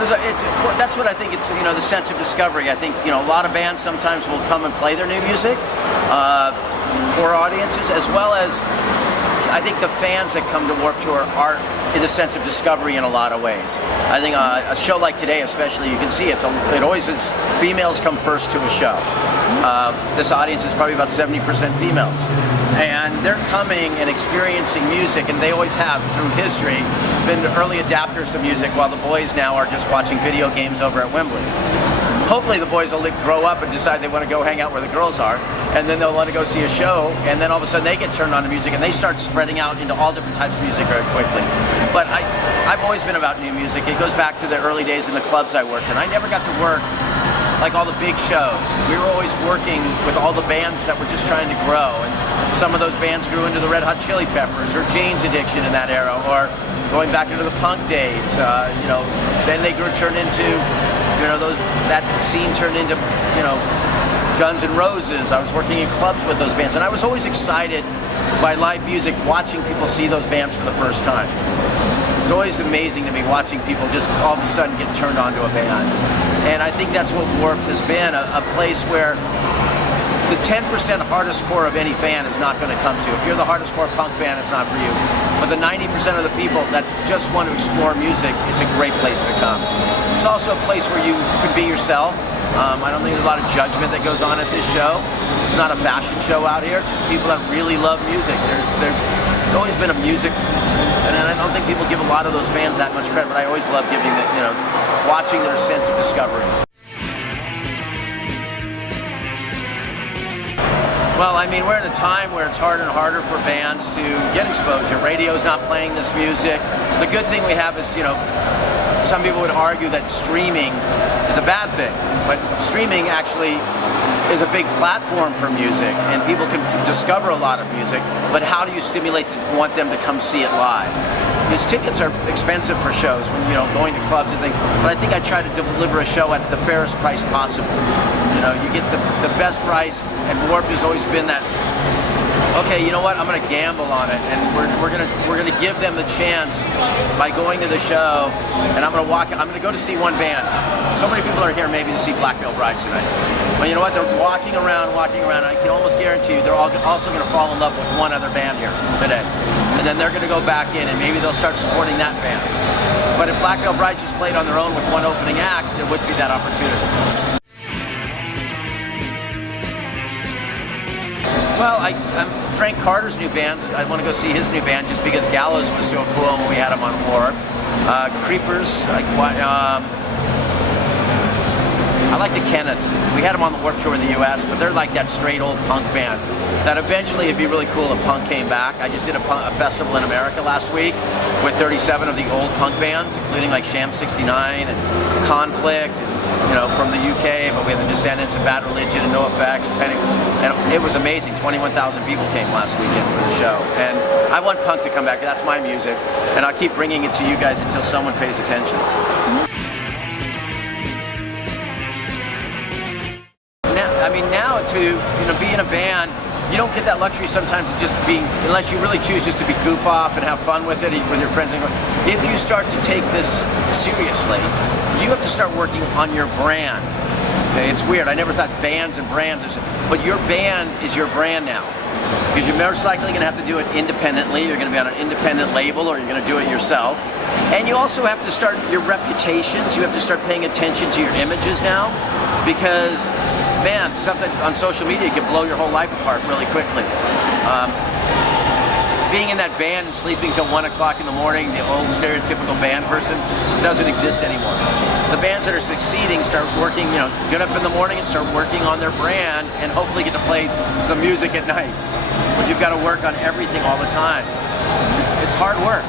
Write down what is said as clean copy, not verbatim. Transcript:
That's what I think. It's the sense of discovery. I think a lot of bands sometimes will come and play their new music for audiences, as well as I think the fans that come to Warped Tour are in the sense of discovery in a lot of ways. I think a show like today, especially, you can see it always is females come first to a show. This audience is probably about 70% females, and they're coming and experiencing music, and they always have through history been early adapters to music, while the boys now are just watching video games over at Wembley. Hopefully the boys will grow up and decide they want to go hang out where the girls are, and then they'll want to go see a show, and then all of a sudden they get turned on to music, and they start spreading out into all different types of music very quickly. But I've always been about new music. It goes back to the early days in the clubs I worked in. I never got to work like all the big shows. We were always working with all the bands that were just trying to grow, and some of those bands grew into the Red Hot Chili Peppers or Jane's Addiction in that era, or going back into the punk days. Then they turned into that scene turned into Guns N' Roses. I was working in clubs with those bands, and I was always excited by live music, watching people see those bands for the first time. It's always amazing to me watching people just all of a sudden get turned on to a band. And I think that's what Warped has been, a place where the 10% hardest core of any fan is not going to come to. If you're the hardest core punk fan, it's not for you. But the 90% of the people that just want to explore music, it's a great place to come. It's also a place where you could be yourself. I don't think there's a lot of judgment that goes on at this show. It's not a fashion show out here. It's just people that really love music. It's always been a music, and I don't think people give a lot of those fans that much credit, but I always love giving them, watching their sense of discovery. Well, I mean, we're in a time where it's harder and harder for bands to get exposure. Radio's not playing this music. The good thing we have is, some people would argue that streaming is a bad thing, but streaming actually is a big platform for music, and people can discover a lot of music, but how do you want them to come see it live? Because tickets are expensive for shows when, going to clubs and things, but I think I try to deliver a show at the fairest price possible. You get the best price, and Warped has always been that, okay, you know what, I'm going to gamble on it, and we're going to give them the chance by going to the show, and I'm going to go to see one band. So many people are here maybe to see Black Veil Brides tonight. But you know what, they're walking around, and I can almost guarantee you they're also going to fall in love with one other band here today. And then they're going to go back in, and maybe they'll start supporting that band. But if Black Veil Brides just played on their own with one opening act, there would be that opportunity. Well, Frank Carter's new band. I want to go see his new band just because Gallows was so cool when we had him on Warped. Creepers, I like the Kenneths. We had them on the Warped Tour in the U.S., but they're like that straight old punk band that eventually it'd be really cool if punk came back. I just did a festival in America last week with 37 of the old punk bands, including like Sham 69 and Conflict, and, from the UK, but we had the Descendants and Bad Religion and No Effects, and it was amazing. 21,000 people came last weekend for the show, and I want punk to come back. That's my music, and I'll keep bringing it to you guys until someone pays attention. Now to be in a band, you don't get that luxury sometimes of just being, unless you really choose just to be goof off and have fun with it with your friends. If you start to take this seriously, you have to start working on your brand. Okay, it's weird. I never thought bands and brands, but your band is your brand now. Because you're most likely going to have to do it independently. You're going to be on an independent label, or you're going to do it yourself. And you also have to start your reputations. You have to start paying attention to your images now, because man, stuff that on social media can blow your whole life apart really quickly. Being in that band and sleeping till 1 o'clock in the morning, the old stereotypical band person, doesn't exist anymore. The bands that are succeeding start working, get up in the morning and start working on their brand, and hopefully get to play some music at night. But you've got to work on everything all the time. It's hard work.